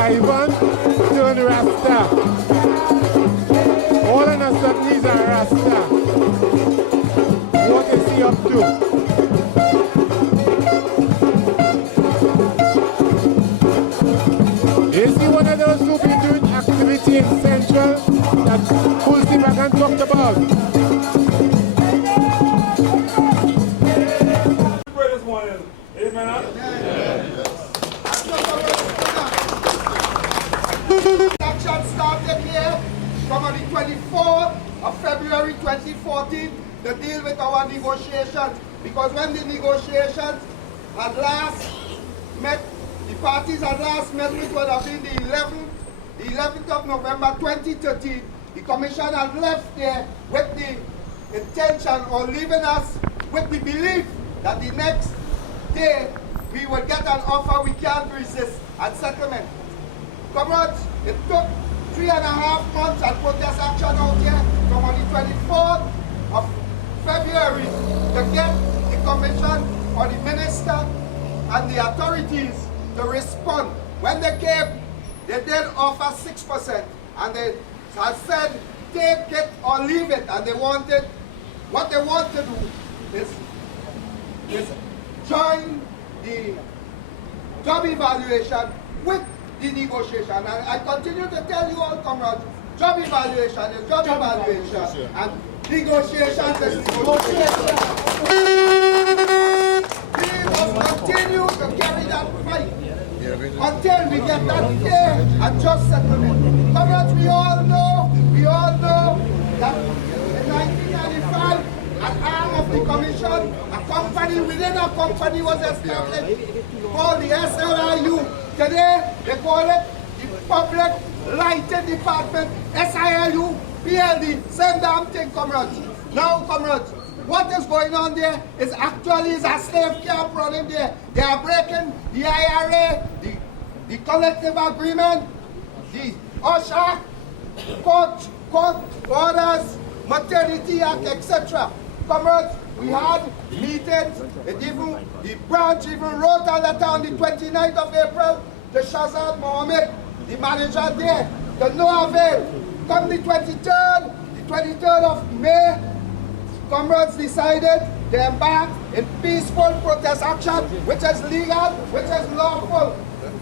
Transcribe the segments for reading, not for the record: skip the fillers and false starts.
Ivan turn Rasta. All of us that needs a Rasta. What is he up to? Is he one of those who been doing activity in Central that Pulsi Bagan talked about? Action started here from the 24th of February 2014 to deal with our negotiations, because when the negotiations had last met, the parties had last met, which would have been the 11th of November 2013, the Commission had left there with the intention or leaving us with the belief that the next day we will get an offer we can't resist and settlement. Comrades, it took 3.5 months and protest action out here from on the 24th of get the commission or the minister and the authorities to respond. When they came, they did offer 6%, and they had said, take it or leave it, and what they want to do is join the job evaluation with the negotiation. And I continue to tell you all, comrades, job evaluation is job evaluation, and negotiation is negotiation. We must continue to carry that fight until we get that fair and just settlement. Comrades, we all know that in 1995, an arm of the commission, a company within a company was established called the SLIU. Today, they call it the Public Lighting Department, SILU, PLD, same damn thing, comrades. Now, comrades, what is going on there is actually a slave camp running there. They are breaking the IRA, the collective agreement, the OSHA, court orders, maternity act, etc. Comrades, we had meetings, the branch even wrote a letter on the 29th of April to Shazad Mohammed, the manager there, to no avail. Come the 23rd of May, comrades decided to embark in peaceful protest action, which is legal, which is lawful.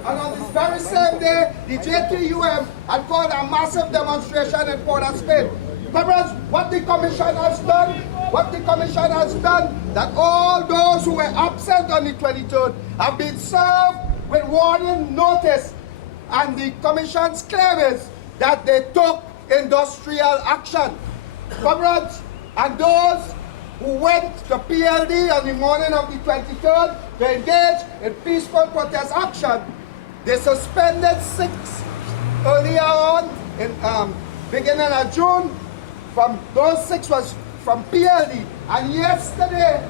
And on this very same day, the JTUM had called a massive demonstration in Port of Spain. Comrades, what the commission has done, that all those who were absent on the 23rd have been served with warning notice. And the commission's claim is that they took industrial action. Comrades, and those who went to PLD on the morning of the 23rd to engage in peaceful protest action, they suspended 6 earlier on, in beginning of June. From those 6 was from PLD. And yesterday,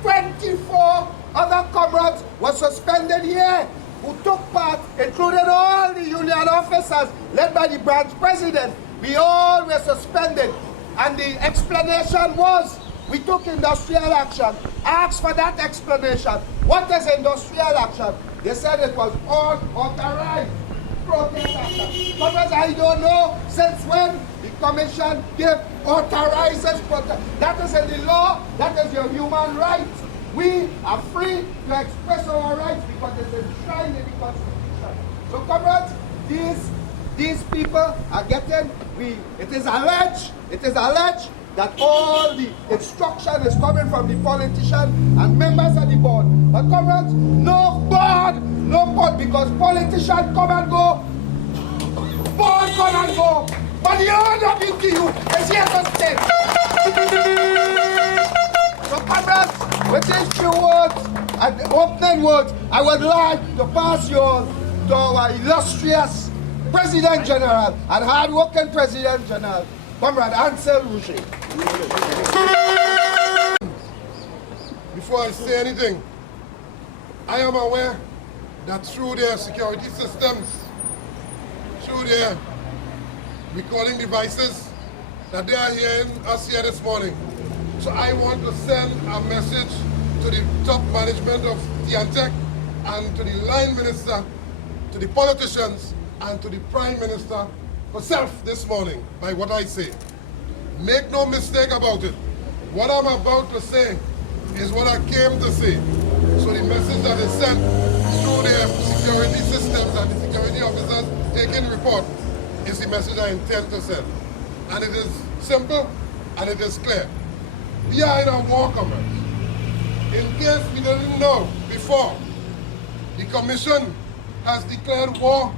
24 other comrades were suspended here who took part, including all the union officers led by the branch president. We all were suspended. And the explanation was, we took industrial action. Asked for that explanation. What is industrial action? They said it was unauthorized protest action. Because I don't know since when the commission authorizes protest. That is in the law, that is your human right. We are free to express our rights because it's enshrined in the Constitution. So comrades, these people are getting, it is alleged that all the instruction is coming from the politician and members of the board. But comrades, no board, because politicians come and go, board come and go, but the OWTU is here to stay. So comrades, with these few words and opening words, I would like to pass you on to our illustrious President General and hard-working President General, Comrade Ancil Roget. Before I say anything, I am aware that through their security systems, through their recording devices, that they are hearing us here this morning. So I want to send a message to the top management of T&TEC and to the line minister, to the politicians, and to the Prime Minister herself this morning by what I say. Make no mistake about it. What I'm about to say is what I came to say. So the message that is sent through their security systems and the security officers taking report is the message I intend to send. And it is simple and it is clear. We are in a war, comrades. In case we didn't know before, the Commission has declared war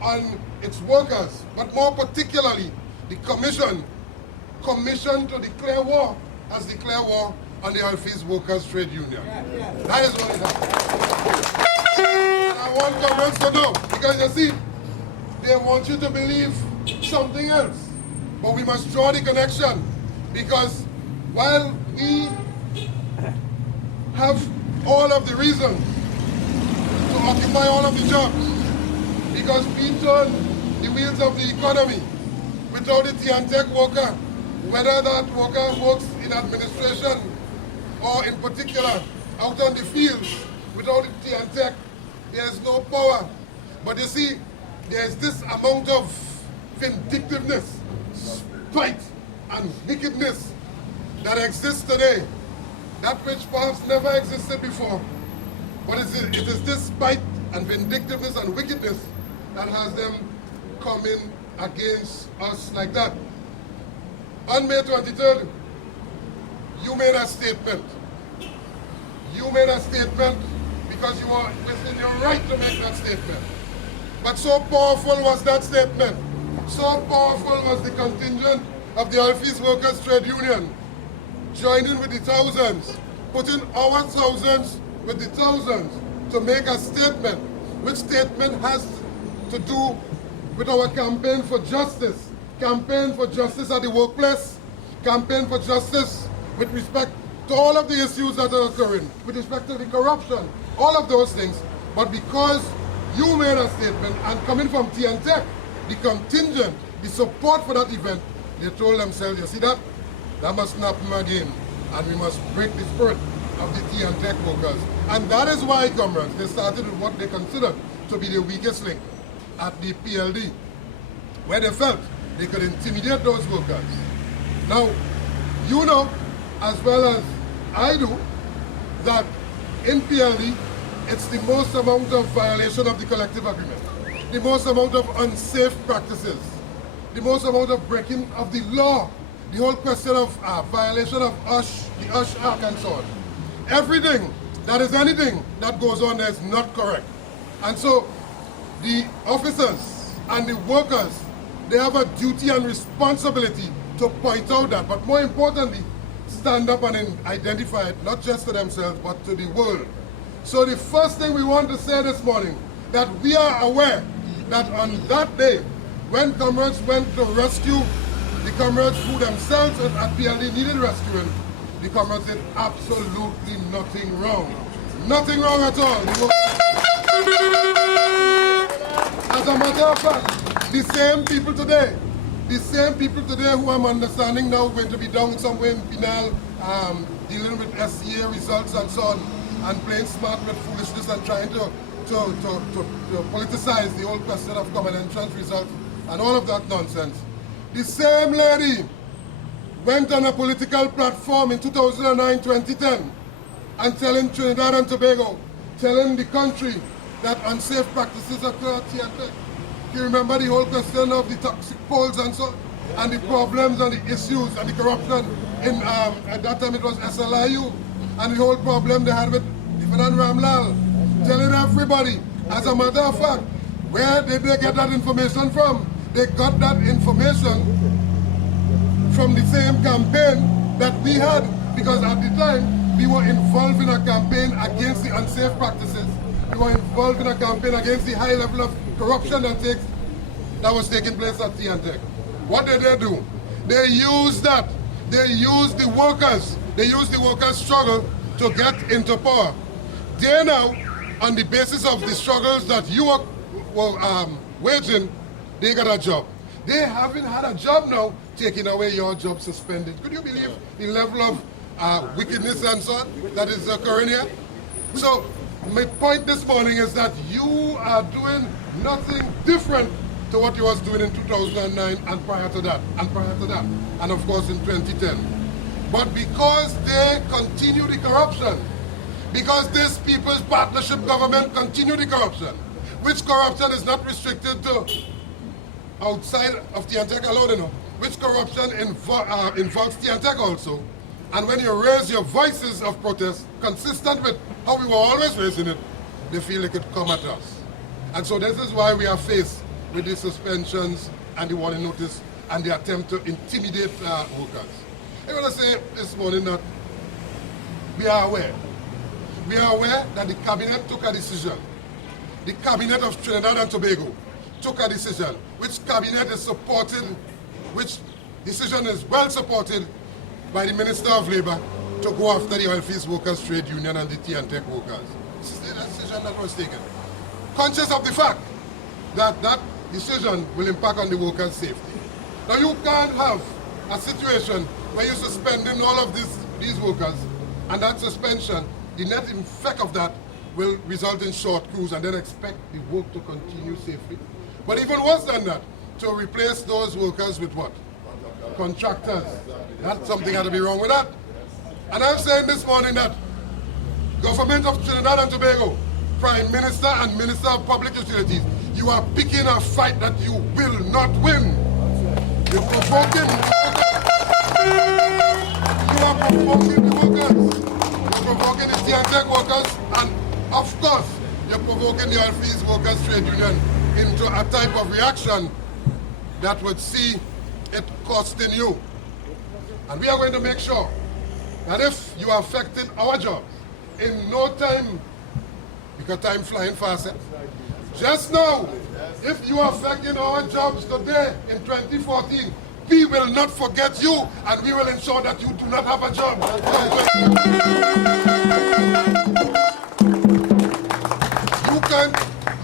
on its workers, but more particularly, the Commission to declare war has declared war on the Alphys Workers Trade Union. That is what it happened. And I want comrades to know, because you see, they want you to believe something else. But we must draw the connection, because while we have all of the reasons to occupy all of the jobs, because we turn the wheels of the economy. Without the T&TEC worker, whether that worker works in administration, or in particular out on the fields, without the T&TEC, there's no power. But you see, there's this amount of vindictiveness, spite, and wickedness that exists today, that which perhaps never existed before. But it is this spite and vindictiveness and wickedness that has them coming against us like that. On May 23rd, you made a statement. You made a statement because you were within your right to make that statement. But so powerful was that statement, so powerful was the contingent of the Office Workers Trade Union, joining with the thousands, putting our thousands with the thousands to make a statement, which statement has to do with our campaign for justice at the workplace, campaign for justice with respect to all of the issues that are occurring, with respect to the corruption, all of those things. But because you made a statement, and coming from T&TEC, the contingent, the support for that event, they told themselves, you see that? That must not happen again, and we must break the spirit of the T&TEC workers. And that is why, comrades, they started with what they considered to be the weakest link at the PLD, where they felt they could intimidate those workers. Now, you know, as well as I do, that in PLD, it's the most amount of violation of the collective agreement, the most amount of unsafe practices, the most amount of breaking of the law, the whole question of violation of the USH Act and so on. Everything that is anything that goes on there is not correct. And so the officers and the workers, they have a duty and responsibility to point out that, but more importantly, stand up and identify it, not just to themselves, but to the world. So the first thing we want to say this morning, that we are aware that on that day, when comrades went to rescue the comrades who themselves at PLD needed rescuing, the comrades did absolutely nothing wrong. Nothing wrong at all. As a matter of fact, the same people today who I'm understanding now going to be down somewhere in Pinal, dealing with SCA results and so on, and playing smart with foolishness and trying to politicize the whole question of common entrance results and all of that nonsense. The same lady went on a political platform in 2009, 2010, and telling Trinidad and Tobago, telling the country that unsafe practices occur at T&TEC. You remember the whole question of the toxic poles and so, and the problems and the issues and the corruption in, at that time it was SLIU, and the whole problem they had with Clifton and Ramlal, telling everybody. As a matter of fact, where did they get that information from? They got that information from the same campaign that we had, because at the time we were involved in a campaign against the unsafe practices. We were involved in a campaign against the high level of corruption that was taking place at T&TEC. What did they do? They used that. They used the workers. They used the workers' struggle to get into power. They now, on the basis of the struggles that you were waging, they got a job. They haven't had a job now, taking away your job, suspended. Could you believe the level of wickedness and so on that is occurring here? So my point this morning is that you are doing nothing different to what you was doing in 2009 and prior to that, and of course in 2010. But because they continue the corruption, because this People's Partnership government continue the corruption, which corruption is not restricted to outside of T&TEC alone, you know, which corruption involves T&TEC also. And when you raise your voices of protest, consistent with how we were always raising it, they feel they could come at us. And so this is why we are faced with the suspensions and the warning notice and the attempt to intimidate workers. I want to say this morning that we are aware. We are aware that the cabinet took a decision. The cabinet of Trinidad and Tobago took a decision, which cabinet is supported, which decision is well supported by the Minister of Labour to go after the Oilfields Workers Trade Union and the T&TEC workers. This is the decision that was taken. Conscious of the fact that that decision will impact on the workers' safety. Now you can't have a situation where you're suspending all of these workers And that suspension, the net effect of that will result in short crews and then expect the work to continue safely. But even worse than that, to replace those workers with what? Contractors. That's something had to be wrong with that. And I'm saying this morning that Government of Trinidad and Tobago, Prime Minister and Minister of Public Utilities, you are picking a fight that you will not win. You're provoking the workers. You're provoking the T&TEC workers, and of course, you're provoking the Alphys Workers Trade Union into a type of reaction that would see it costing you. And we are going to make sure that if you are affecting our jobs, in no time, because time flying fast, just now, if you are affecting our jobs today in 2014, we will not forget you, and we will ensure that you do not have a job.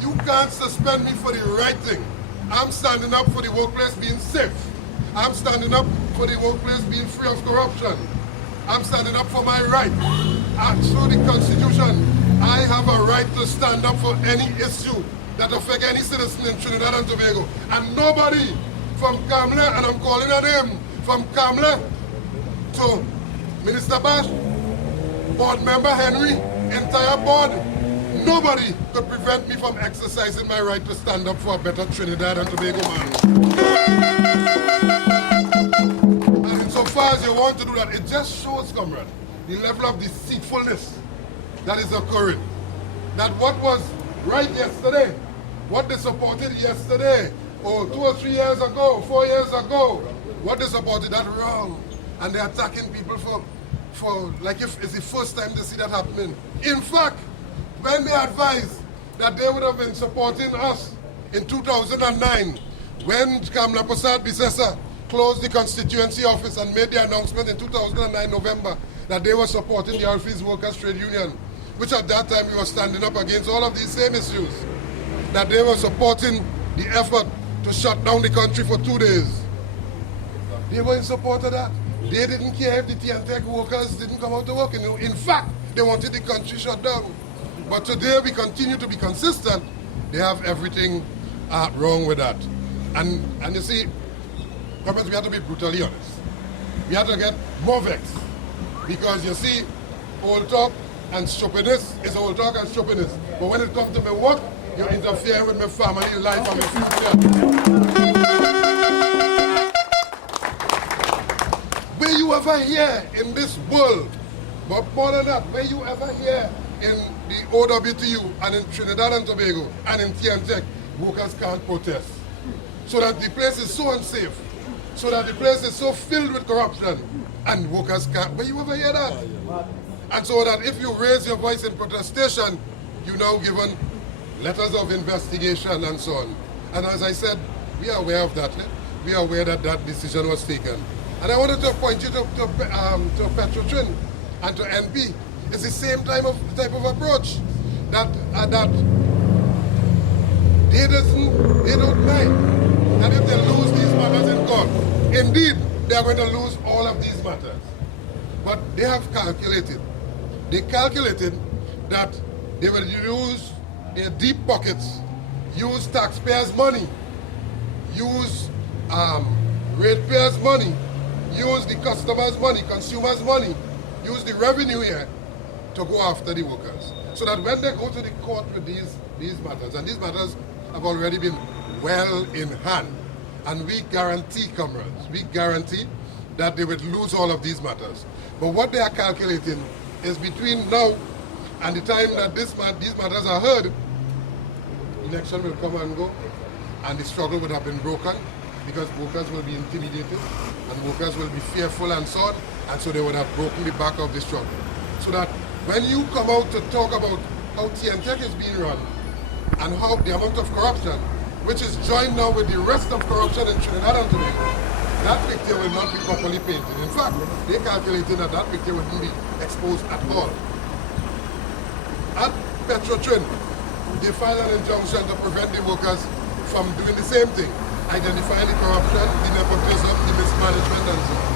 You can't suspend me for the right thing. I'm standing up for the workplace being safe. I'm standing up for the workplace being free of corruption. I'm standing up for my right. Through the Constitution, I have a right to stand up for any issue that affects any citizen in Trinidad and Tobago. And nobody from Kamla, and I'm calling on him, from Kamla to Minister Bash, Board Member Henry, entire board, nobody could prevent me from exercising my right to stand up for a better Trinidad and Tobago man. And insofar as you want to do that, it just shows, comrade, the level of deceitfulness that is occurring. That what was right yesterday, what they supported yesterday, or 2 or 3 years ago, 4 years ago, what they supported, that wrong. And they're attacking people for like if it's the first time they see that happening. In fact, when they advised that they would have been supporting us in 2009, when Kamla Prasad Bisesa closed the constituency office and made the announcement in 2009 November that they were supporting the Alphys Workers Trade Union, which at that time we were standing up against all of these same issues, that they were supporting the effort to shut down the country for 2 days. They were in support of that. They didn't care if the T&TEC workers didn't come out to work. In fact, they wanted the country shut down. But today we continue to be consistent. They have everything wrong with that. And you see, comrades, we have to be brutally honest. We have to get more vexed. Because you see, old talk and stupidness is old talk and stupidness. But when it comes to my work, you interfere with my family life and my future. Will you ever hear in this world, but more than that, will you ever hear in the OWTU and in Trinidad and Tobago and in T&TEC, workers can't protest? So that the place is so unsafe, so that the place is so filled with corruption, and workers can't. Will you ever hear that? And so that if you raise your voice in protestation, you're now given letters of investigation and so on. And as I said, we are aware of that. We are aware that that decision was taken. And I wanted to point you to Petrotrin and to NP. It's the same type of approach that they don't mind that if they lose these matters in court, indeed they are going to lose all of these matters. But they have calculated. They calculated that they will use their deep pockets, use taxpayers' money, use ratepayers' money, use the customers' money, consumers' money, use the revenue here to go after the workers. So that when they go to the court with these matters, and these matters have already been well in hand, and we guarantee, comrades, we guarantee that they would lose all of these matters. But what they are calculating is between now and the time that these matters are heard, election will come and go, and the struggle would have been broken, because workers will be intimidated, and workers will be fearful and so on, and so they would have broken the back of the struggle. So that when you come out to talk about how T&TEC is being run, and how the amount of corruption, which is joined now with the rest of corruption in Trinidad and Tobago, that picture will not be properly painted. In fact, they calculated that that picture wouldn't be exposed at all. At Petrotrin, they filed an injunction to prevent the workers from doing the same thing, identifying the corruption, the nepotism, the mismanagement, and so on.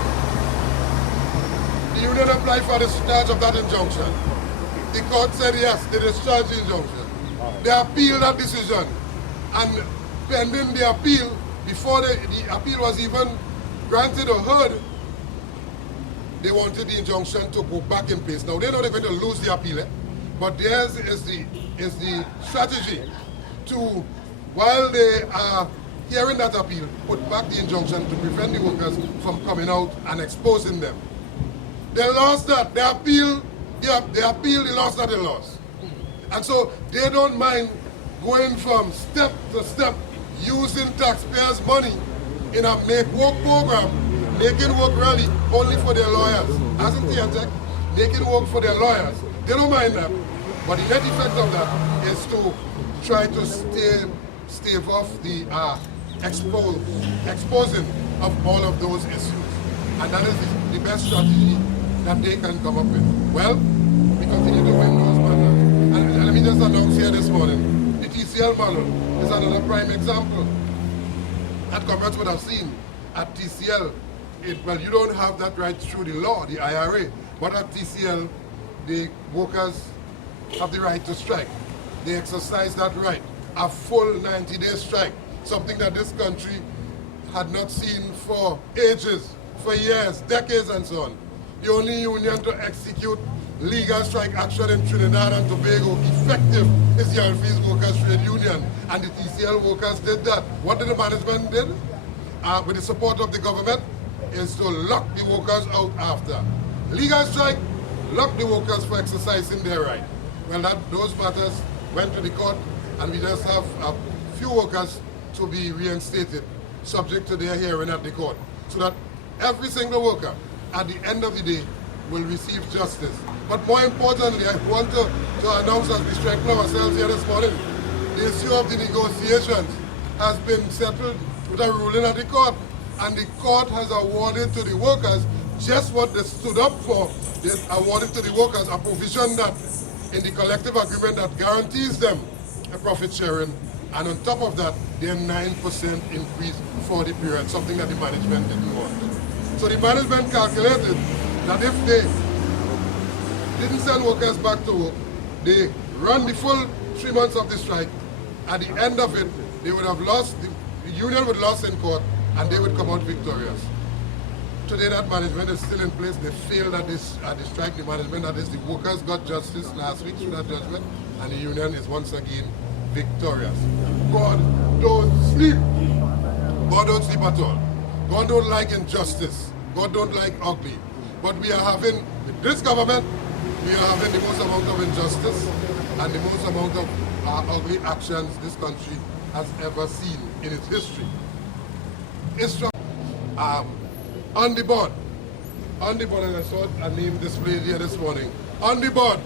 The The union applied for the discharge of that injunction. The court said yes, they discharged the injunction. They appealed that decision, and pending the appeal, before the appeal was even granted or heard, they wanted the injunction to go back in place. Now they know they're going to lose the appeal, but theirs is the strategy to, while they are hearing that appeal, put back the injunction to prevent the workers from coming out and exposing them. They lost that. They appeal, they lost that, they lost. And so they don't mind going from step to step, using taxpayers' money in a make work program, making work rally only for their lawyers. As in T&TEC, making work for their lawyers. They don't mind that. But the net effect of that is to try to stave off the exposing of all of those issues. And that is the best strategy that they can come up with. Well, we continue to win those matters. And let me just announce here this morning, the TCL model is another prime example that comrades would have seen at TCL. Well, you don't have that right through the law, the IRA, but at TCL, the workers have the right to strike. They exercise that right, a full 90-day strike, something that this country had not seen for ages, for years, decades and so on. The only union to execute legal strike action in Trinidad and Tobago effective is the Alphys Workers Trade Union, and the TCL workers did that. What did the management did? With the support of the government, is to lock the workers out after. Legal strike, lock the workers for exercising their right. Well, those matters went to the court, and we just have a few workers to be reinstated, subject to their hearing at the court, so that every single worker, at the end of the day, will receive justice. But more importantly, I want to announce, as we strengthen ourselves here this morning, the issue of the negotiations has been settled with a ruling at the court, and the court has awarded to the workers just what they stood up for. They awarded to the workers a provision that in the collective agreement that guarantees them a profit sharing, and on top of that, their 9% increase for the period, something that the management didn't want. So the management calculated that if they didn't send workers back to work, they run the full 3 months of the strike, at the end of it, they would have lost, the union would lose in court, and they would come out victorious. Today that management is still in place. They failed at the strike, the management, that is, the workers got justice last week through that judgment, and the union is once again victorious. God don't sleep. God don't sleep at all. God don't like injustice. God don't like ugly. But we are having, with this government, we are having the most amount of injustice and the most amount of ugly actions this country has ever seen in its history. On the board, and I saw a name displayed here this morning, on the board,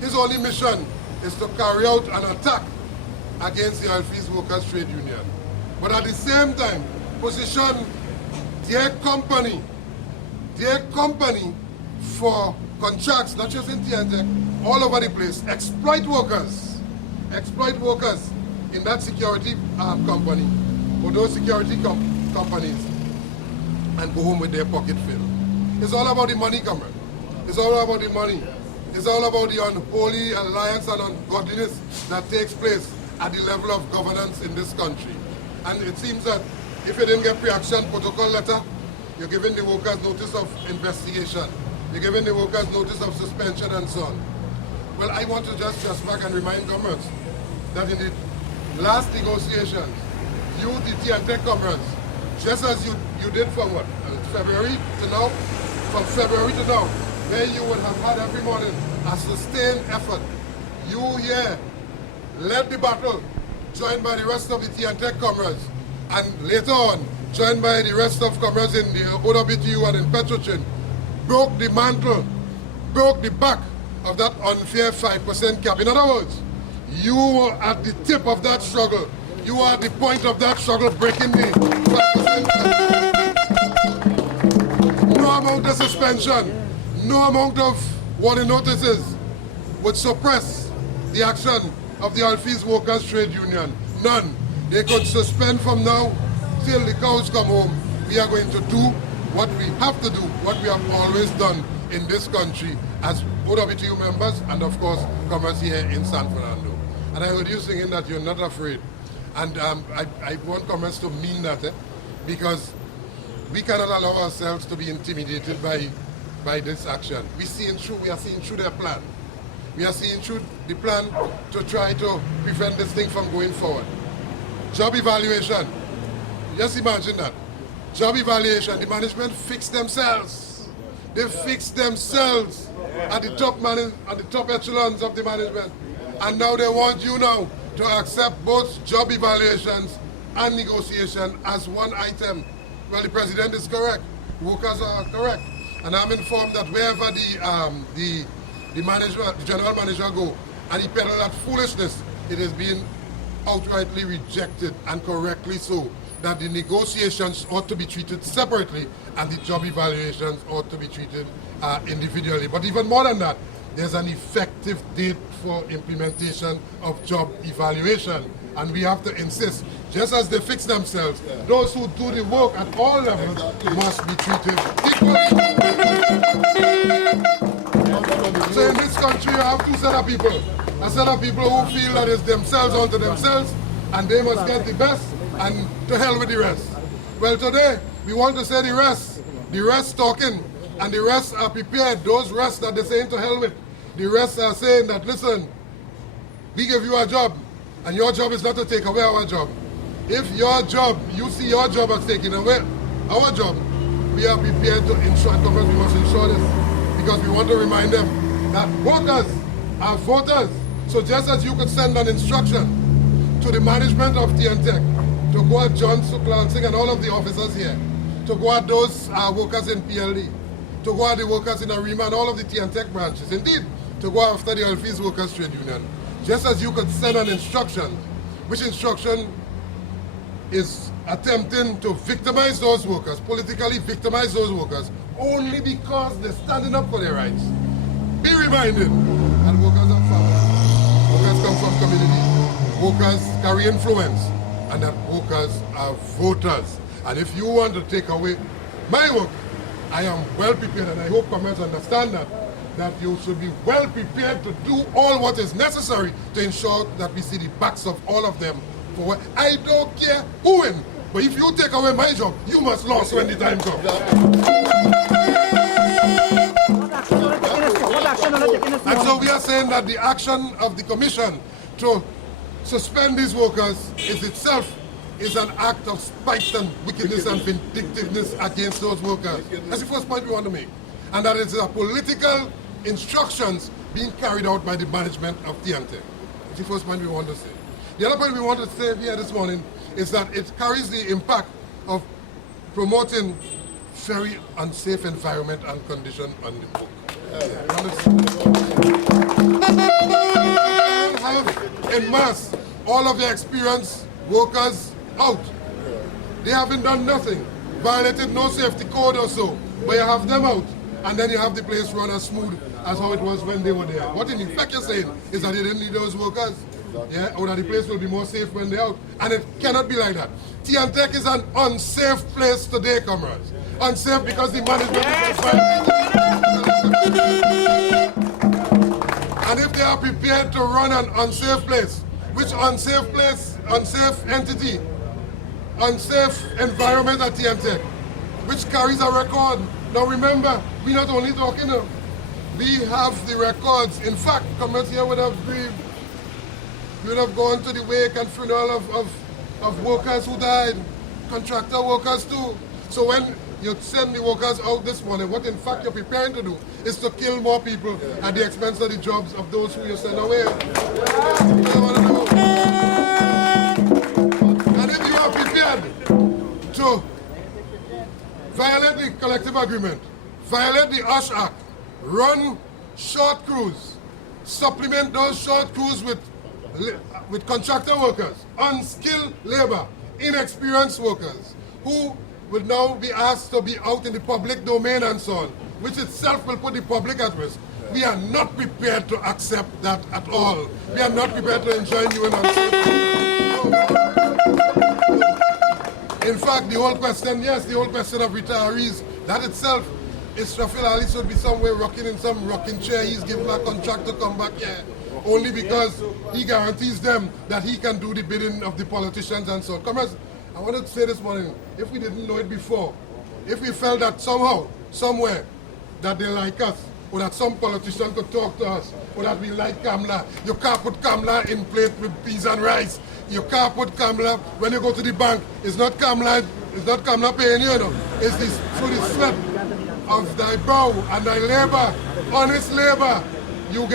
his only mission is to carry out an attack against the Alphys Workers Trade Union. But at the same time, position their company for contracts, not just in T&TEC, all over the place, exploit workers in that security company, or those security companies, and go home with their pocket filled. It's all about the money, comrade. It's all about the money. It's all about the unholy alliance and ungodliness that takes place at the level of governance in this country. And it seems that if you didn't get pre-action protocol letter, you're giving the workers notice of investigation. You're giving the workers notice of suspension and so on. Well, I want to just back and remind comrades that in the last negotiations, you, the T&TEC comrades, just as you did from what? February to now? From February to now, where you would have had every morning a sustained effort. You here led the battle, joined by the rest of the T&TEC comrades, and later on, joined by the rest of comrades in the OWTU and in Petrochin, broke the mantle, broke the back of that unfair 5% cap. In other words, you were at the tip of that struggle. You are at the point of that struggle, breaking the 5% cap. No amount of suspension, no amount of warning notices would suppress the action of the Alphys Workers Trade Union. None. They could suspend from now till the cows come home. We are going to do what we have to do, what we have always done in this country as OWTU members and of course comrades here in San Fernando. And I heard you singing that you're not afraid. And I want comrades to mean that, because we cannot allow ourselves to be intimidated by this action. We are seeing through their plan. We are seeing through the plan to try to prevent this thing from going forward. Job evaluation. Just imagine that. Job evaluation, the management fix themselves. They fix themselves at the top echelons of the management. And now they want you now to accept both job evaluations and negotiation as one item. Well, the president is correct. Workers are correct. And I'm informed that wherever the general manager go and he peddle that foolishness, it is being outrightly rejected, and correctly so, that the negotiations ought to be treated separately and the job evaluations ought to be treated individually. But even more than that, there's an effective date for implementation of job evaluation, and we have to insist, just as they fix themselves, those who do the work at all levels must be treated equally. So in this country you have two set of people. A set of people who feel that it's themselves unto themselves and they must get the best, and to hell with the rest. Well, today we want to say the rest talking, and the rest are prepared. Those rest that they're saying to hell with, the rest are saying that, listen, we give you a job, and your job is not to take away our job. If your job, you see your job as taking away our job, we are prepared to ensure, we must ensure this, because we want to remind them that workers are voters. So just as you could send an instruction to the management of T&TEC to go at John Suklansing and all of the officers here, to go at those workers in PLD, to go at the workers in ARIMA and all of the T&TEC branches, indeed, to go after the Alphys Workers Trade Union. Just as you could send an instruction, which instruction is attempting to victimize those workers, politically victimize those workers, only because they're standing up for their rights. Be reminded that workers are families, workers come from community, workers carry influence, and that workers are voters. And if you want to take away my work, I am well prepared, and I hope comrades understand that you should be well prepared to do all what is necessary to ensure that we see the backs of all of them. For I don't care who wins, but if you take away my job, you must lose when the time comes. And so we are saying that the action of the commission to suspend these workers is itself an act of spite and wickedness and vindictiveness against those workers. That's the first point we want to make. And that it's a political instructions being carried out by the management of T&TEC. That's the first point we want to say. The other point we want to say here this morning is that it carries the impact of promoting very unsafe environment and condition on the book. Have en masse all of the experienced workers out. They haven't done nothing, violated no safety code or so, but you have them out, and then you have the place run as smooth as how it was when they were there. What in effect you're saying is that you didn't need those workers, or that the place will be more safe when they're out, and it cannot be like that. T&TEC is an unsafe place today, comrades. Unsafe because the management is and if they are prepared to run an unsafe place, which unsafe place, unsafe entity, unsafe environment at T&TEC, which carries a record. Now remember, we're not only talking of, we have the records. In fact, comrades here would have grieved. We would have gone to the wake and funeral of workers who died, contractor workers too. So when you send the workers out this morning, what in fact you're preparing to do is to kill more people at the expense of the jobs of those who you send away. And if you are prepared to violate the collective agreement, violate the Ash Act, run short crews, supplement those short crews with contractor workers, unskilled labor, inexperienced workers, who will now be asked to be out in the public domain and so on, which itself will put the public at risk. We are not prepared to accept that at all. We are not prepared to enjoin you in In fact, the whole question, yes, the whole question of retirees, that itself Israfil Hollis would be somewhere rocking in some rocking chair. He's given a contract to come back here. Only because he guarantees them that he can do the bidding of the politicians and so on. Comrades, I wanted to say this morning, if we didn't know it before, if we felt that somehow, somewhere, that they like us, or that some politician could talk to us, or that we like Kamla, you can't put Kamla in plate with peas and rice. You can't put Kamla, when you go to the bank, it's not Kamla paying you, know. It's this, through the sweat of thy brow and thy labor, honest labor, you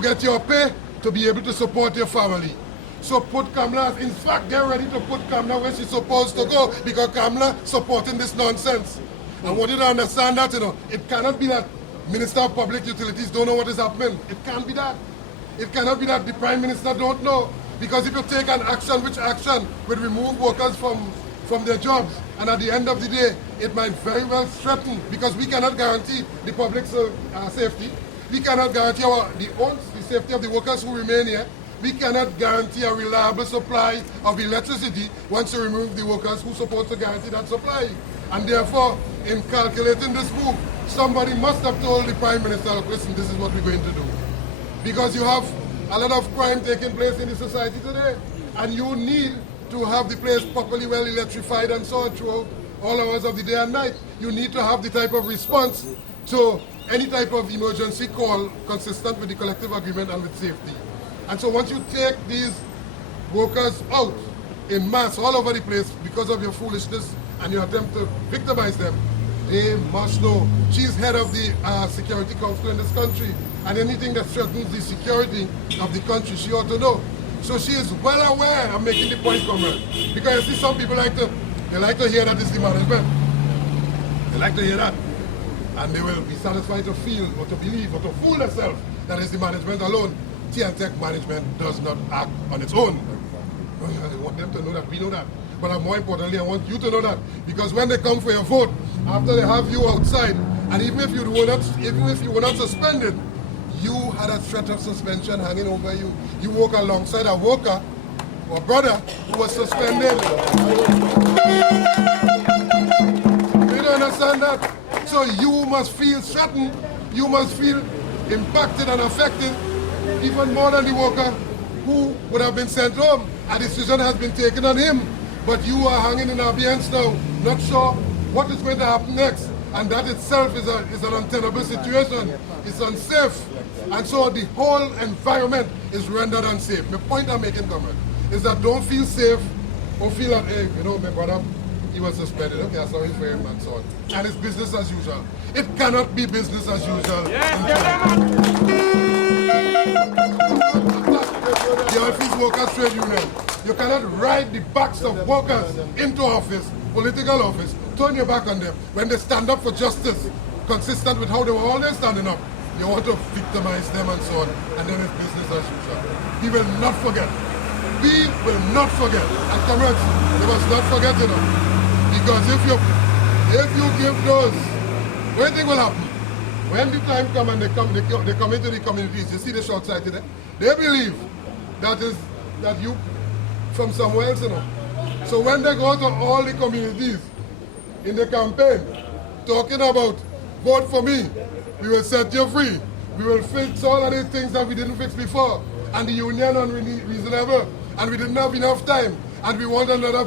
get your pay to be able to support your family. So put Kamla, in fact, get ready to put Kamla where she's supposed to go, because Kamla supporting this nonsense. I want you to understand that, it cannot be that Minister of Public Utilities don't know what is happening. It can't be that. It cannot be that the Prime Minister don't know. Because if you take an action, which action will remove workers from their jobs, and at the end of the day, it might very well threaten, because we cannot guarantee the public's safety. We cannot guarantee the safety of the workers who remain here. We cannot guarantee a reliable supply of electricity once you remove the workers who are supposed to guarantee that supply. And therefore, in calculating this move, somebody must have told the Prime Minister, listen, this is what we're going to do. Because you have a lot of crime taking place in the society today, and you need to have the place properly well electrified and so on throughout all hours of the day and night. You need to have the type of response to any type of emergency call consistent with the collective agreement and with safety. And so once you take these workers out in mass all over the place because of your foolishness and your attempt to victimize them, they must know. She's head of the Security Council in this country, and anything that threatens the security of the country, she ought to know. So she is well aware. I'm making the point, Comrade. Because you see, some people like to hear that it's the management. They like to hear that. And they will be satisfied to feel or to believe or to fool themselves that it's the management alone. T&TEC management does not act on its own. I want them to know that we know that. But more importantly, I want you to know that. Because when they come for your vote, after they have you outside, and even if you were not suspended, you had a threat of suspension hanging over you. You work alongside a worker or brother who was suspended. You don't understand that? So you must feel threatened, you must feel impacted and affected, even more than the worker who would have been sent home. A decision has been taken on him, but you are hanging in abeyance now, not sure what is going to happen next. And that itself is an untenable situation. It's unsafe. And so the whole environment is rendered unsafe. The point I'm making, Comrade, is that don't feel safe or feel that, hey, my brother, he was suspended. Okay, I'm sorry for him and so on. And it's business as usual. It cannot be business as usual. The Office Workers Trade Union. You cannot ride the backs of workers into office, political office, turn your back on them. When they stand up for justice, consistent with how they were always standing up, you want to victimize them and so on, and then it's business as usual. We will not forget. We will not forget. And comrades, we must not forget, because if you give those, what do you think will happen? When the time comes and they come into the communities, you see the short sighted there? They believe that you from somewhere else, So when they go to all the communities in the campaign, talking about vote for me, we will set you free. We will fix all of these things that we didn't fix before. And the union unreasonable. And we didn't have enough time. And we want another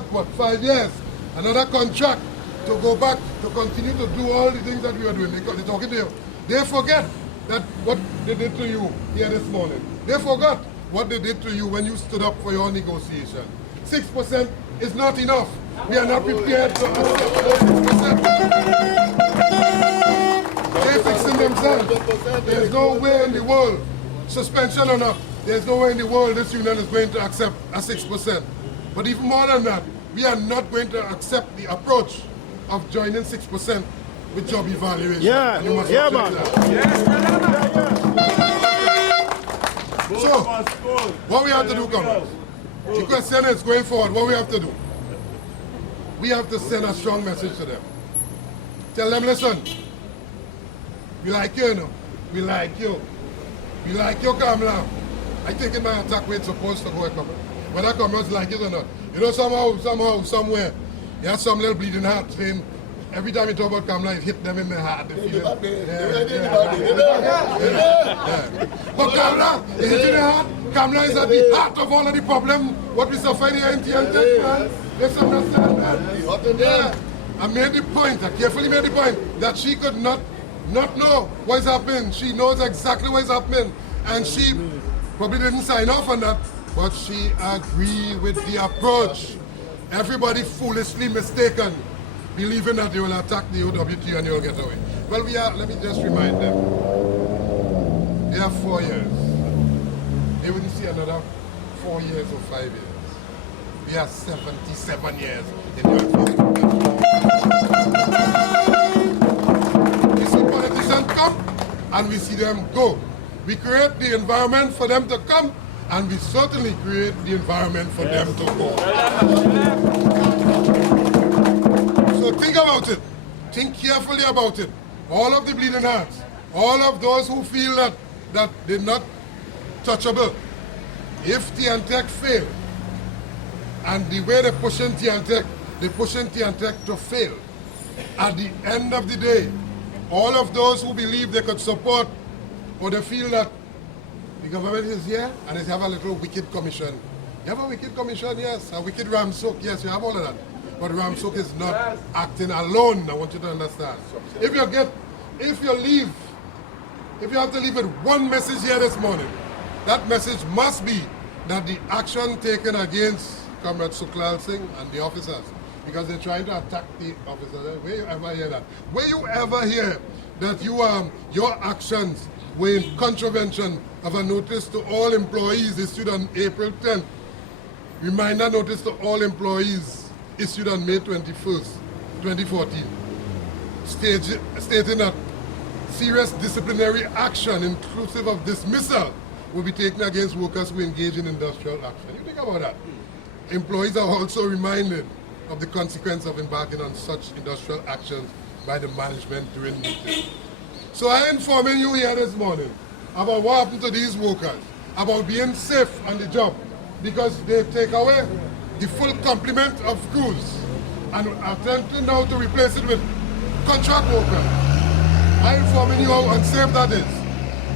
5 years, another contract to go back to continue to do all the things that we are doing. They're talking to you. They forget that what they did to you here this morning. They forgot what they did to you when you stood up for your negotiation. 6% is not enough. We are not prepared to accept 6%. They're fixing themselves. There's no way in the world, suspension or not, there's no way in the world this union is going to accept a 6%. But even more than that, we are not going to accept the approach of joining 6% with job evaluation. Yeah, man. So, what we have to do, comrades? The question is, going forward, what we have to do? We have to send a strong message to them. Tell them, listen, we like you, we like you. We like you, Kamla. I think in my attack way it's supposed to go, whether comrades like it or not. Somehow, somewhere, you have some little bleeding heart saying, every time you talk about Comrade, it hit them in the heart. They feel it. But Comrade, it hit in the heart. Comrade is at the heart of all of the problem. What we suffer here in T&TEC, man. Let's understand that. Yeah. I made the point, I carefully made the point, that she could not know what is happening. She knows exactly what is happening. And she probably didn't sign off on that, but she agreed with the approach. Everybody foolishly mistaken, believing that they will attack the OWTU and they will get away. Well, let me just remind them, they have 4 years. They wouldn't see another 4 years or 5 years. We have 77 years in the unfaithful. We see politicians come and we see them go. We create the environment for them to come and we certainly create the environment for them to go. So think about it. Think carefully about it. All of the bleeding hearts, all of those who feel that they're not touchable. If T&TEC fail, and the way they're pushing T&TEC, they're pushing T&TEC to fail. At the end of the day, all of those who believe they could support or they feel that the government is here and they have a little wicked commission. You have a wicked commission, yes. A wicked Ramsook, yes, you have all of that. But Ramsook is not acting alone, I want you to understand. If you have to leave with one message here this morning, that message must be that the action taken against Comrade Suklal Singh and the officers, because they're trying to attack the officers. Where you ever hear that? Where you ever hear that your actions were in contravention of a notice to all employees issued on April 10th? Reminder notice to all employees issued on May 21st, 2014, stating that serious disciplinary action, inclusive of dismissal, will be taken against workers who engage in industrial action. You think about that. Employees are also reminded of the consequence of embarking on such industrial actions by the management during meetings. So I'm informing you here this morning about what happened to these workers, about being safe on the job, because they take away the full complement of crews and are attempting now to replace it with contract workers. I'm informing you how unsafe that is,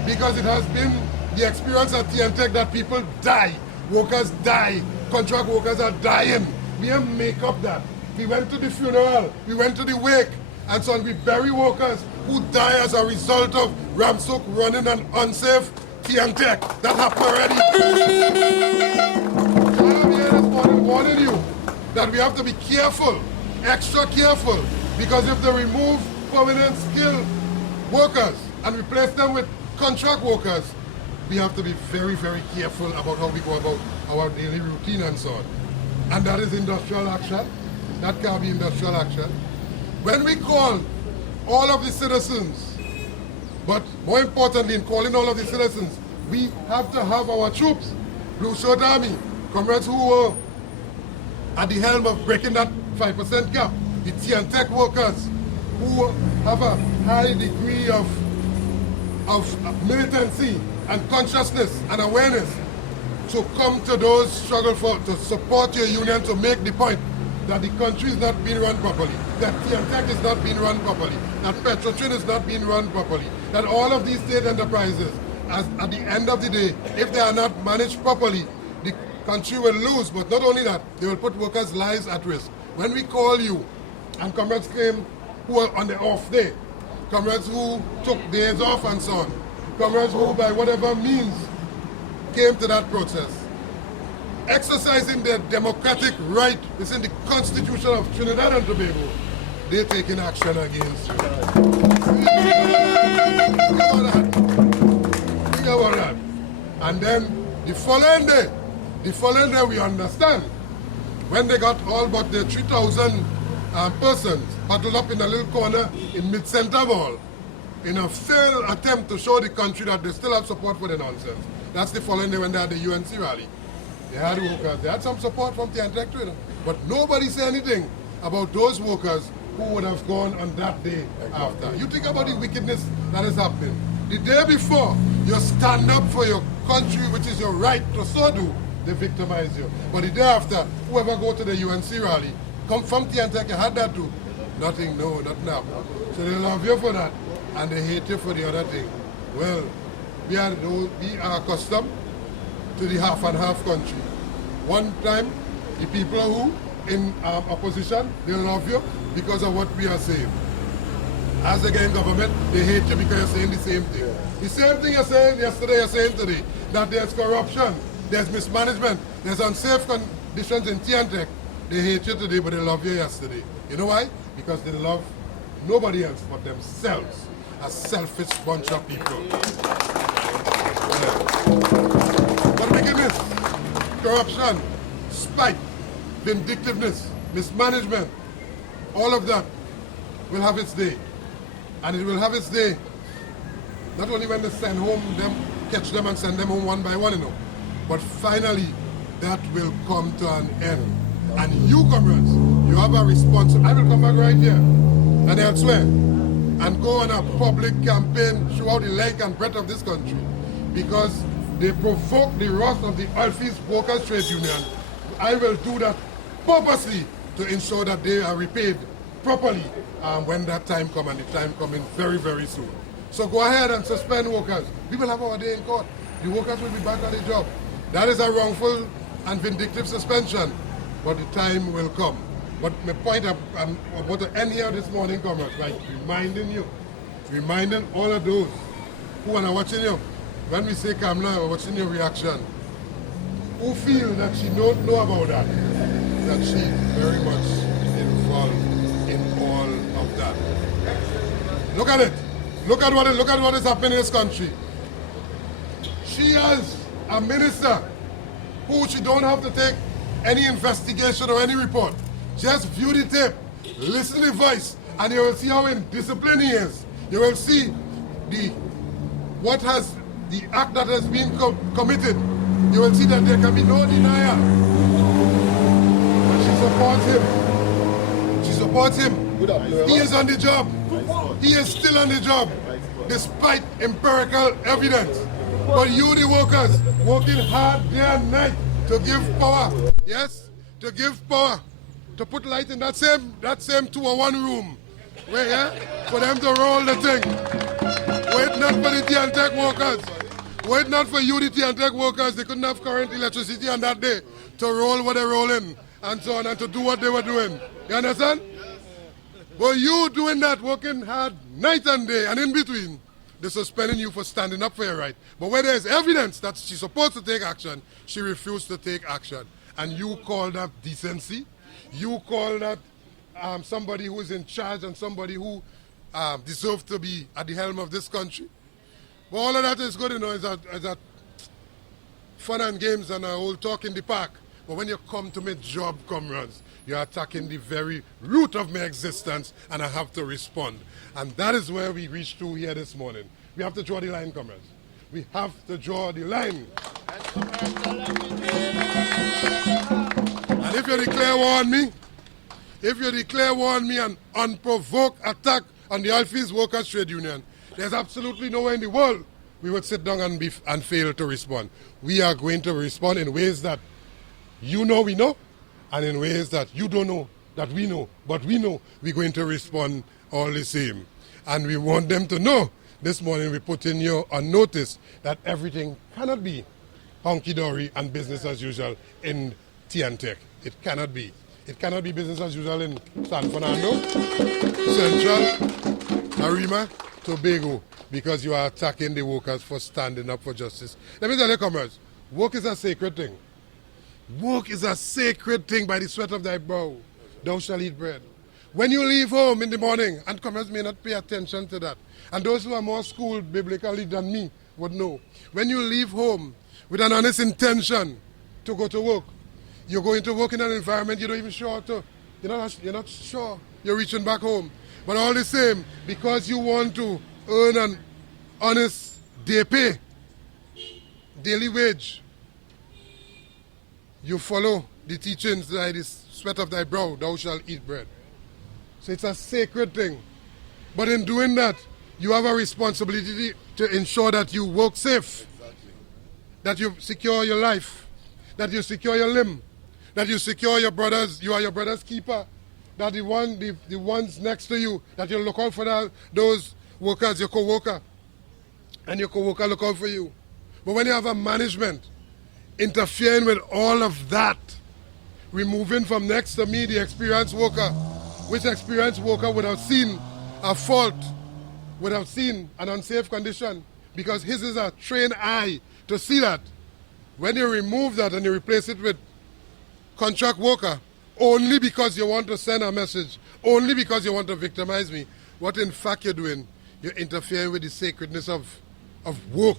because it has been the experience at T&TEC that people die, workers die, contract workers are dying. We have make up that. We went to the funeral, we went to the wake, and so on. We bury workers who die as a result of Ramsook running an unsafe T&TEC. That happened already. I'm here this morning warning you that we have to be careful, extra careful, because if they remove permanent skilled workers and replace them with contract workers, we have to be very, very careful about how we go about our daily routine and so on. And that is industrial action. That can be industrial action. When we call all of the citizens, but more importantly, in calling all of the citizens, we have to have our troops, Blue Shirt Army, comrades who were at the helm of breaking that 5% cap, the T&TEC workers who have a high degree of militancy and consciousness and awareness to come to those struggle to support your union, to make the point that the country is not being run properly, that T&TEC is not being run properly, that Petrotrin is not being run properly, that all of these state enterprises, at the end of the day, if they are not managed properly, the country will lose. But not only that, they will put workers' lives at risk. When we call you, and comrades came who are on the off day, comrades who took days off and so on, comrades who by whatever means came to that process, exercising their democratic right within the Constitution of Trinidad and Tobago, they're taking action against you. Think about that. And then the following day we understand, when they got all but the 3,000 persons huddled up in a little corner in mid-center mall, in a failed attempt to show the country that they still have support for the nonsense. That's the following day when they had the UNC rally. They had workers, they had some support from T&TEC, but nobody said anything about those workers who would have gone on that day after. You think about the wickedness that is happening. The day before, you stand up for your country, which is your right to so do, they victimize you. But the day after, whoever go to the UNC rally, come from T&TEC, you had that too. nothing, no, nothing up. So they love you for that, and they hate you for the other thing. Well, we are accustomed to the half and half country. One time, the people who in opposition, they love you because of what we are saying. As they get in government, they hate you because you're saying the same thing. The same thing you're saying yesterday, you're saying today, that there's corruption, there's mismanagement, there's unsafe conditions in T&TEC. They hate you today, but they love you yesterday. You know why? Because they love nobody else but themselves. A selfish bunch of people. Yeah. But wickedness, corruption, spite, vindictiveness, mismanagement, all of that will have its day. And it will have its day not only when they send home them, catch them and send them home one by one, you know, but finally that will come to an end. And you, comrades, you have a responsibility. I will come back right here and elsewhere and go on a public campaign throughout the length and breadth of this country because they provoke the wrath of the Alphys Workers Trade Union. I will do that purposely to ensure that they are repaid properly when that time comes, and the time coming very, very soon. So go ahead and suspend workers. We will have our day in court. The workers will be back on the job. That is a wrongful and vindictive suspension, but the time will come. But my point I'm about to end here this morning, comrades, by reminding all of those who are watching you, when we say Kamla, we're watching your reaction, who feel that she don't know about that she very much involved in all of that. Look at it. Look at what is happening in this country. She has a minister who she don't have to take any investigation or any report. Just view the tape, listen to the voice, and you will see how indisciplined he is. You will see the act that has been committed. You will see that there can be no denial. But she supports him. He is on the job. He is still on the job, despite empirical evidence. But you, the workers, working hard day and night to give power, yes, to give power, to put light in that same 201 room, where, yeah, for them to roll the thing. Wait not for the T&TEC workers. Wait not for you, the T&TEC workers. They couldn't have current electricity on that day to roll what they're rolling and so on, and to do what they were doing. You understand? But you doing that, working hard night and day, and in between, they're suspending you for standing up for your right. But where there's evidence that she's supposed to take action, she refused to take action. And you call that decency? You call that somebody who is in charge and somebody who deserves to be at the helm of this country? But all of that is good, you know, is that fun and games and a whole talk in the park. But when you come to my job, comrades, you're attacking the very root of my existence, and I have to respond. And that is where we reached to here this morning. We have to draw the line, comrades. We have to draw the line. And if you declare war on me, an unprovoked attack on the Alphys Workers Trade Union, there's absolutely nowhere in the world we would sit down and fail to respond. We are going to respond in ways that you know we know, and in ways that you don't know that we know, but we know we're going to respond all the same. And we want them to know this morning we put in you on notice that everything cannot be hunky-dory and business as usual in T&TEC. It cannot be. It cannot be business as usual in San Fernando, Central, Arima, Tobago, because you are attacking the workers for standing up for justice. Let me tell you, comrades, work is a sacred thing. Work is a sacred thing. By the sweat of thy brow thou shalt eat bread. When you leave home in the morning, and comrades may not pay attention to that, and those who are more schooled biblically than me would know, when you leave home with an honest intention to go to work, you're going to work in an environment you're not even sure to, you're not sure you're reaching back home. But all the same, because you want to earn an honest day pay, daily wage, you follow the teachings by the sweat of thy brow, thou shalt eat bread. So it's a sacred thing. But in doing that, you have a responsibility to ensure that you work safe, that you secure your life, that you secure your limb, that you secure your brothers, you are your brother's keeper, that the ones next to you, that you look out for those workers, your co-worker, and your co-worker look out for you. But when you have a management interfering with all of that, removing from next to me the experienced worker, which experienced worker would have seen a fault, would have seen an unsafe condition, because his is a trained eye to see that. When you remove that and you replace it with contract worker, only because you want to send a message, only because you want to victimize me, what in fact you're doing, you're interfering with the sacredness of work.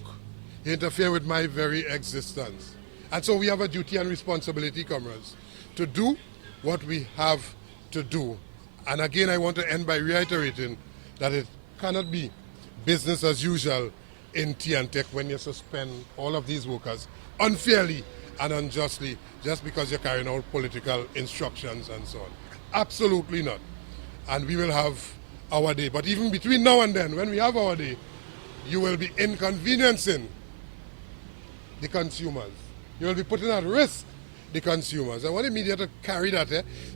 You interfere with my very existence. And so we have a duty and responsibility, comrades, to do what we have to do. And again, I want to end by reiterating that it cannot be business as usual in T&TEC when you suspend all of these workers unfairly and unjustly just because you're carrying out political instructions and so on. Absolutely not. And we will have our day. But even between now and then, when we have our day, you will be inconveniencing the consumers. You will be putting at risk the consumers. I want the media to carry that.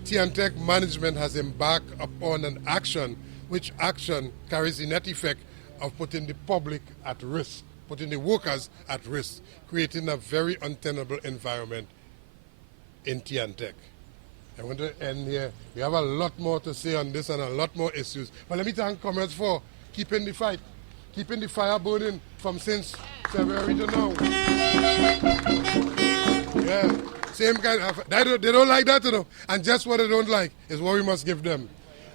T&TEC management has embarked upon an action, which action carries the net effect of putting the public at risk, putting the workers at risk, creating a very untenable environment in T&TEC. I want to end here. We have a lot more to say on this and a lot more issues. But let me thank comrades for keeping the fight, keeping the fire burning from since February to now. Yeah, same kind of, they don't like that, you know. And just what they don't like is what we must give them.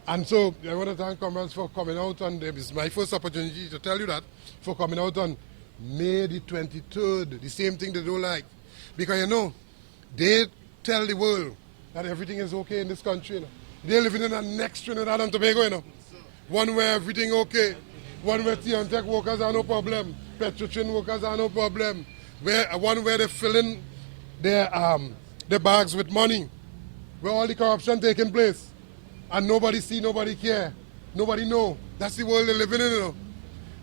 And so I want to thank comrades for coming out on, this is my first opportunity to tell you that, for coming out on May the 23rd, the same thing they don't like. Because, you know, they tell the world that everything is okay in this country, you know. They're living in the next Trinidad and Tobago, you know. One where everything okay, one where T&TEC workers are no problem, petrotrin workers are no problem, one where they're filling their bags with money, where all the corruption taking place, and nobody see, nobody care, nobody know. That's the world they're living in, you know.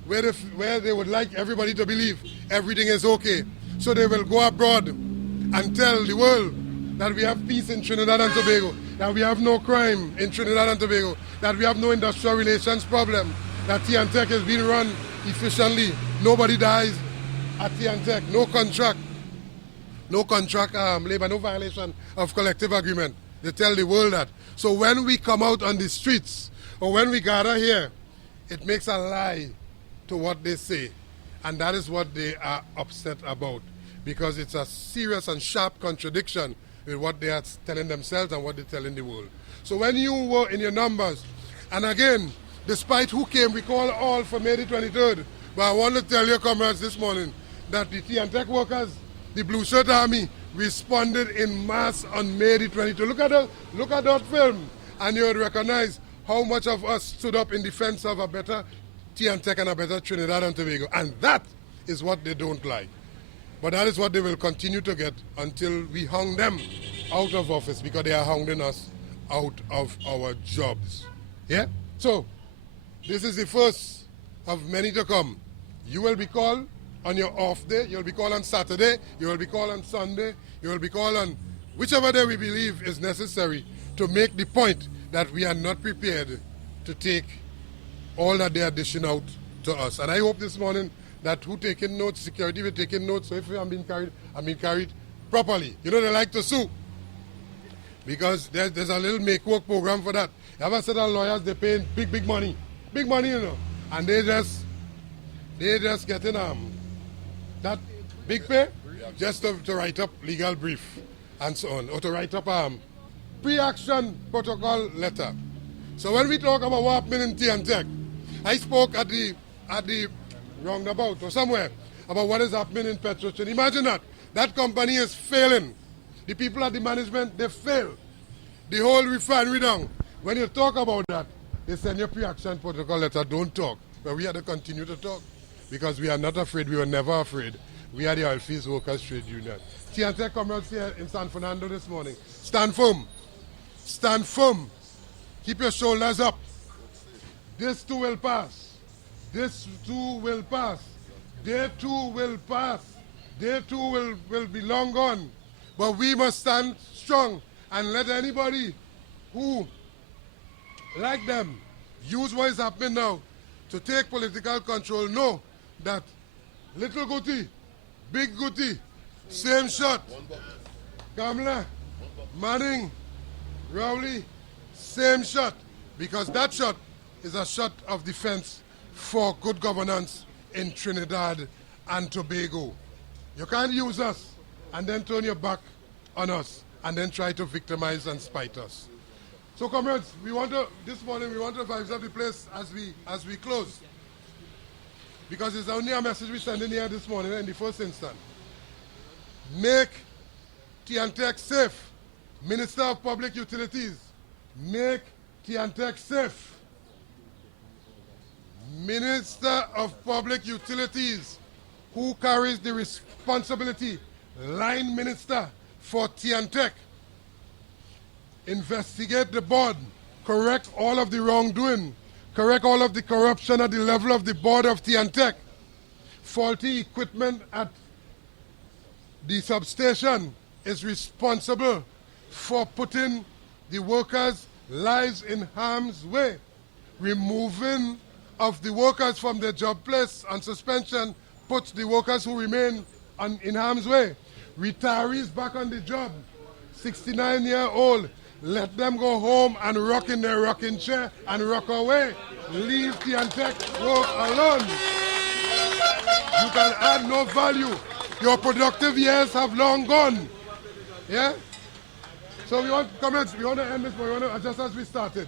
Where they would like everybody to believe everything is okay. So they will go abroad and tell the world that we have peace in Trinidad and Tobago, that we have no crime in Trinidad and Tobago, that we have no industrial relations problem, that T&TEC is being run efficiently, nobody dies at T&TEC, no contract labor, no violation of collective agreement. They tell the world that. So when we come out on the streets, or when we gather here, it makes a lie to what they say. And that is what they are upset about, because it's a serious and sharp contradiction with what they are telling themselves and what they're telling the world. So when you were in your numbers, and again, despite who came, we call all for May the 23rd, but I want to tell your comrades this morning that the T&TEC workers, the Blue Shirt Army, responded in mass on May the 23rd. Look at that film, and you would recognize how much of us stood up in defense of a better T&TEC and a better Trinidad and Tobago. And that is what they don't like. But that is what they will continue to get until we hung them out of office, because they are hounding us out of our jobs. Yeah? So, this is the first of many to come. You will be called on your off day, you'll be called on Saturday, you will be called on Sunday, you will be called on whichever day we believe is necessary to make the point that we are not prepared to take all that they are dishing out to us. And I hope this morning that who taking notes, security will taking notes, so if I'm being carried properly. You know, they like to sue, because there's a little make-work program for that. You have a set of lawyers, they paying big money, you know, and they just getting that big pay just to write up legal brief and so on, or to write up pre-action protocol letter. So when we talk about what happened in T&TEC, I spoke at the roundabout or somewhere about what is happening in petrotrin. Imagine that company is failing. The people at the management, they fail. The whole refinery down. When you talk about that, they send you pre-action protocol letter, don't talk. But we have to continue to talk, because we are not afraid, we were never afraid. We are the Oilfields Workers Trade Union. T&TEC comrades here in San Fernando this morning. Stand firm. Stand firm. Keep your shoulders up. This too will pass. This too will pass. They too will pass. They too will be long gone. But we must stand strong and let anybody who like them, use what is happening now to take political control, know that little Guti, big Guti, same shot. Kamla, Manning, Rowley, same shot. Because that shot is a shot of defense for good governance in Trinidad and Tobago. You can't use us and then turn your back on us and then try to victimize and spite us. So comrades, this morning we want to vibes up the place as we close. Because it's only a message we're sending here this morning in the first instance. Make T&TEC safe. Minister of Public Utilities, make T&TEC safe. Minister of Public Utilities, who carries the responsibility, line minister for T&TEC, investigate the board, correct all of the wrongdoing, correct all of the corruption at the level of the board of T&TEC, faulty equipment at the substation is responsible for putting the workers' lives in harm's way. Removing of the workers from their job place on suspension puts the workers who remain in harm's way. Retirees back on the job, 69-year-old, let them go home and rock in their rocking chair and rock away. Leave T&TEC work alone. You can add no value. Your productive years have long gone. Yeah? So we want comments. We want to end this, but we want to, just as we started.